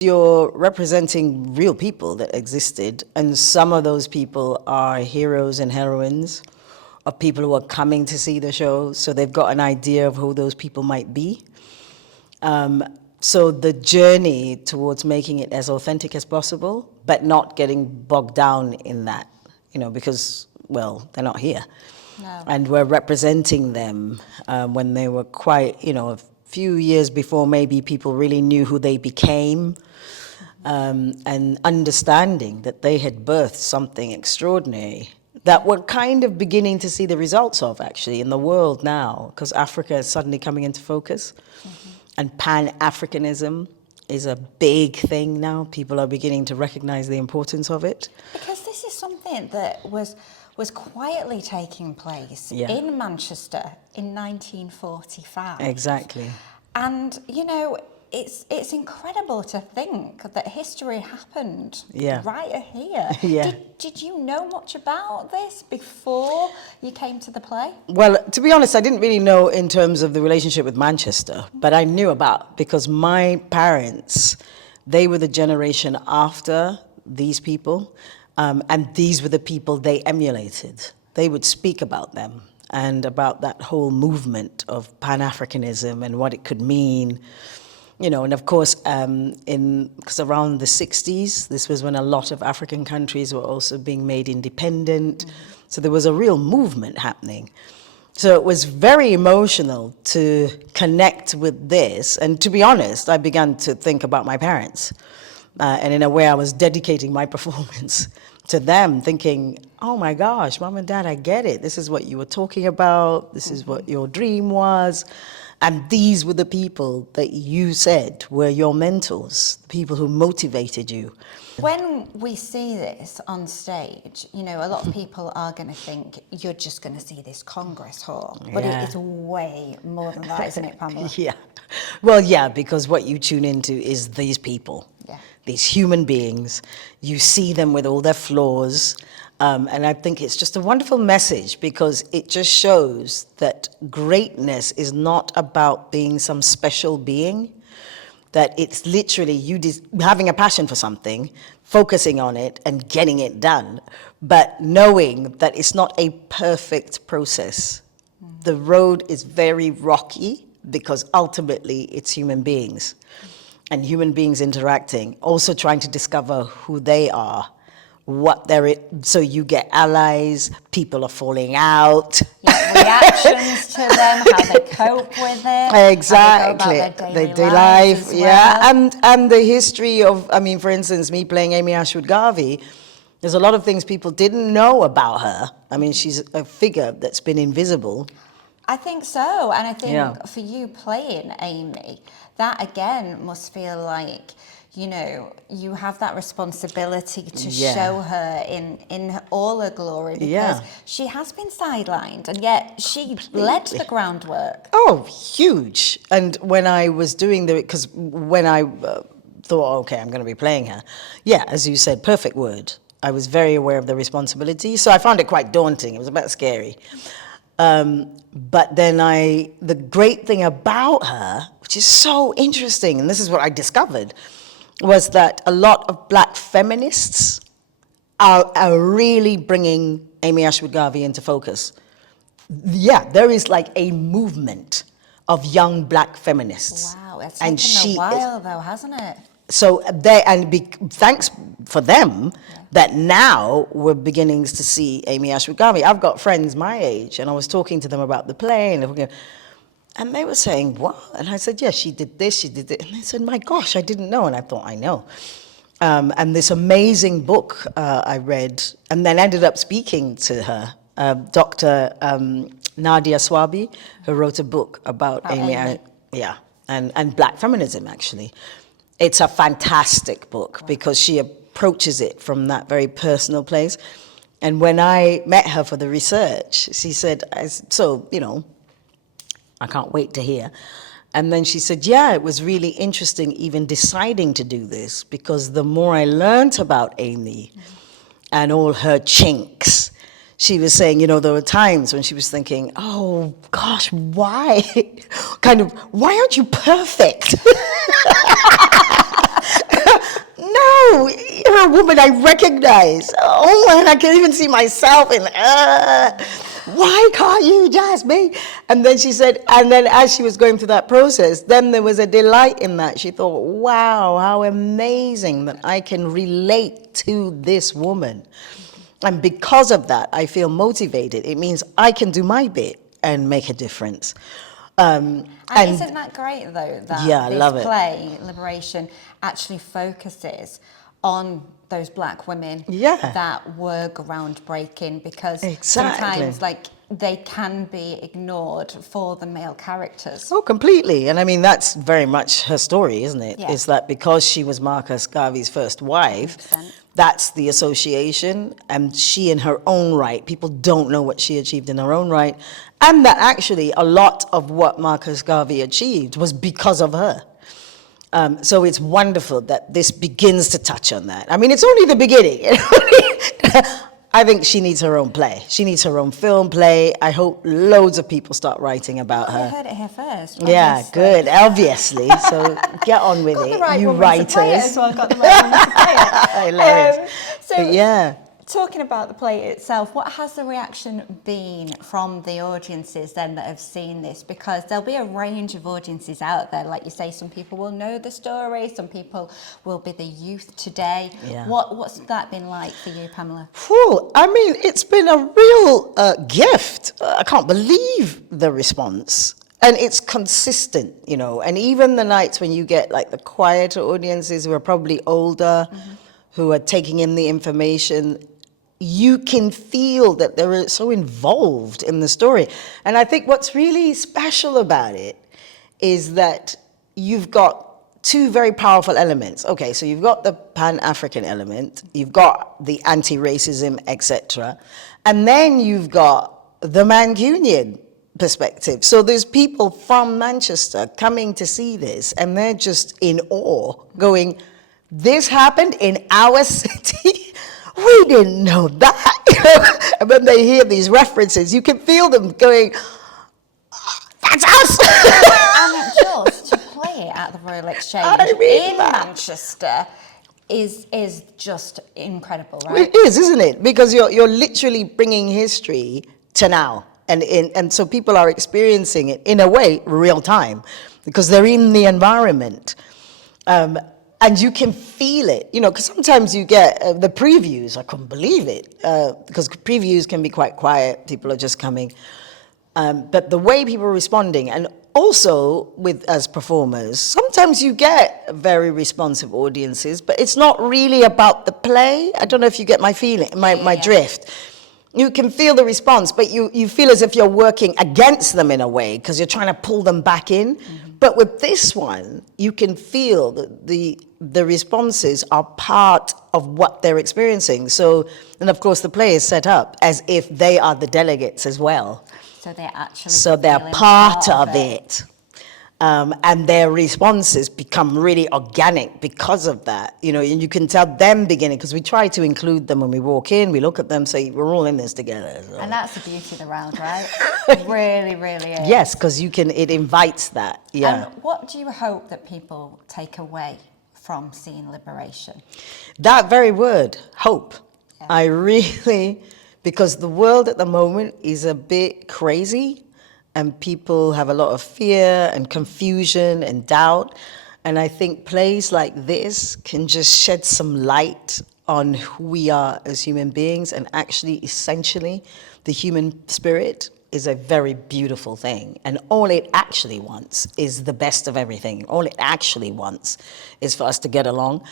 you're representing real people that existed, and some of those people are heroes and heroines of people who are coming to see the show, so they've got an idea of who those people might be. So the journey towards making it as authentic as possible, but not getting bogged down in that, because, well, they're not here. No. And we're representing them when they were quite, a few years before maybe people really knew who they became, and understanding that they had birthed something extraordinary that we're kind of beginning to see the results of, actually, in the world now, because Africa is suddenly coming into focus. And Pan-Africanism is a big thing now. People are beginning to recognize the importance of it. Because this is something that was quietly taking place in Manchester in 1945. Exactly. And, it's incredible to think that history happened right here. Yeah. Did you know much about this before you came to the play? Well, to be honest, I didn't really know in terms of the relationship with Manchester, but I knew about, because my parents, they were the generation after these people, and these were the people they emulated. They would speak about them and about that whole movement of Pan-Africanism and what it could mean. And of course, because around the 60s, this was when a lot of African countries were also being made independent. So there was a real movement happening. So it was very emotional to connect with this. And to be honest, I began to think about my parents. And in a way, I was dedicating my performance to them, thinking, oh my gosh, Mom and Dad, I get it. This is what you were talking about. This is what your dream was. And these were the people that you said were your mentors, the people who motivated you. When we see this on stage, a lot of people are going to think you're just going to see this Congress Hall. But it is way more than that, isn't it, Pamela? Yeah. Well, yeah, because what you tune into is these people, these human beings. You see them with all their flaws. And I think it's just a wonderful message, because it just shows that greatness is not about being some special being, that it's literally you having a passion for something, focusing on it and getting it done, but knowing that it's not a perfect process. The road is very rocky, because ultimately it's human beings and human beings interacting, also trying to discover who they are. So you get allies, people are falling out. Reactions to them, how they cope with it. Exactly. How they go about their daily life, lives as well. And the history of, for instance, me playing Amy Ashwood-Garvey, there's a lot of things people didn't know about her. She's a figure that's been invisible. I think so, and I think for you playing Amy, that again must feel like, you have that responsibility to show her in all her glory, because she has been sidelined, and yet she led the groundwork. Oh, huge. And when I was doing because when I thought, okay, I'm going to be playing her, as you said, perfect word. I was very aware of the responsibility, so I found it quite daunting. It was a bit scary. But then the great thing about her, which is so interesting, and this is what I discovered, was that a lot of black feminists are really bringing Amy Ashwood-Garvey into focus. Yeah, there is like a movement of young black feminists. Wow, it's taken a while though, hasn't it? So thanks for them that now we're beginning to see Amy Ashwood-Garvey. I've got friends my age, and I was talking to them about the play, and they were saying, what? And I said, she did this, she did it. And they said, my gosh, I didn't know. And I thought, I know. And this amazing book I read, and then ended up speaking to her, Dr. Nadia Swabi, who wrote a book about Amy. And black feminism, actually. It's a fantastic book because she approaches it from that very personal place. And when I met her for the research, she said, I can't wait to hear. And then she said, it was really interesting even deciding to do this, because the more I learned about Amy and all her chinks, she was saying, there were times when she was thinking, oh gosh, why? Why aren't you perfect? you're a woman I recognize. Oh man, I can even see myself in, why can't you just be? And then she said, and then as she was going through that process, then there was a delight in that. She thought, wow, how amazing that I can relate to this woman. And because of that, I feel motivated. It means I can do my bit and make a difference. And isn't that great, though, that this play, Liberation, actually focuses on those black women that were groundbreaking, because sometimes, like, they can be ignored for the male characters. Oh, completely. And I mean, that's very much her story, isn't it? Yeah. Is that because she was Marcus Garvey's first wife, 100%. That's the association, and she in her own right, people don't know what she achieved in her own right, and that actually a lot of what Marcus Garvey achieved was because of her. So it's wonderful that this begins to touch on that. I mean, it's only the beginning. I think she needs her own play. She needs her own film play. I hope loads of people start writing about her. I heard it here first. Yeah, Obviously. good, obviously. So get on with it, right you writers. To play it, so I've got the right woman to play it. Hilarious. So yeah. Talking about the play itself, what has the reaction been from the audiences then that have seen this? Because there'll be a range of audiences out there. Like you say, some people will know the story, some people will be the youth today. Yeah. What's that been like for you, Pamela? Whew, I mean, it's been a real gift. I can't believe the response. And it's consistent, you know, and even the nights when you get like the quieter audiences who are probably older, who are taking in the information, you can feel that they're so involved in the story. And I think what's really special about it is that you've got two very powerful elements. Okay, so you've got the Pan-African element, you've got the anti-racism, etc. And then you've got the Mancunian perspective. So there's people from Manchester coming to see this, and they're just in awe, going, this happened in our city? We didn't know that. And when they hear these references, you can feel them going, that's us. And just to play it at the Royal Exchange in Manchester is just incredible, right? It is, isn't it? Because you're literally bringing history to now. And so people are experiencing it, in a way, real time, because they're in the environment. And you can feel it, you know, because sometimes you get the previews. I couldn't believe it, because previews can be quite quiet. People are just coming. But the way people are responding, and also as performers, sometimes you get very responsive audiences, but it's not really about the play. I don't know if you get my feeling, my drift. You can feel the response, but you feel as if you're working against them in a way, because you're trying to pull them back in. But with this one, you can feel that the responses are part of what they're experiencing. So, and of course the play is set up as if they are the delegates as well. So they're actually part of it. And their responses become really organic because of that, you know, and you can tell them beginning, because we try to include them when we walk in, we look at them, say, we're all in this together. So. And that's the beauty of the round, right? Really, really is. Yes, because it invites that, yeah. And what do you hope that people take away from seeing Liberation? That very word, hope. Yeah. I really, because the world at the moment is a bit crazy, and people have a lot of fear and confusion and doubt. And I think plays like this can just shed some light on who we are as human beings. And actually, essentially, the human spirit is a very beautiful thing. And all it actually wants is the best of everything. All it actually wants is for us to get along.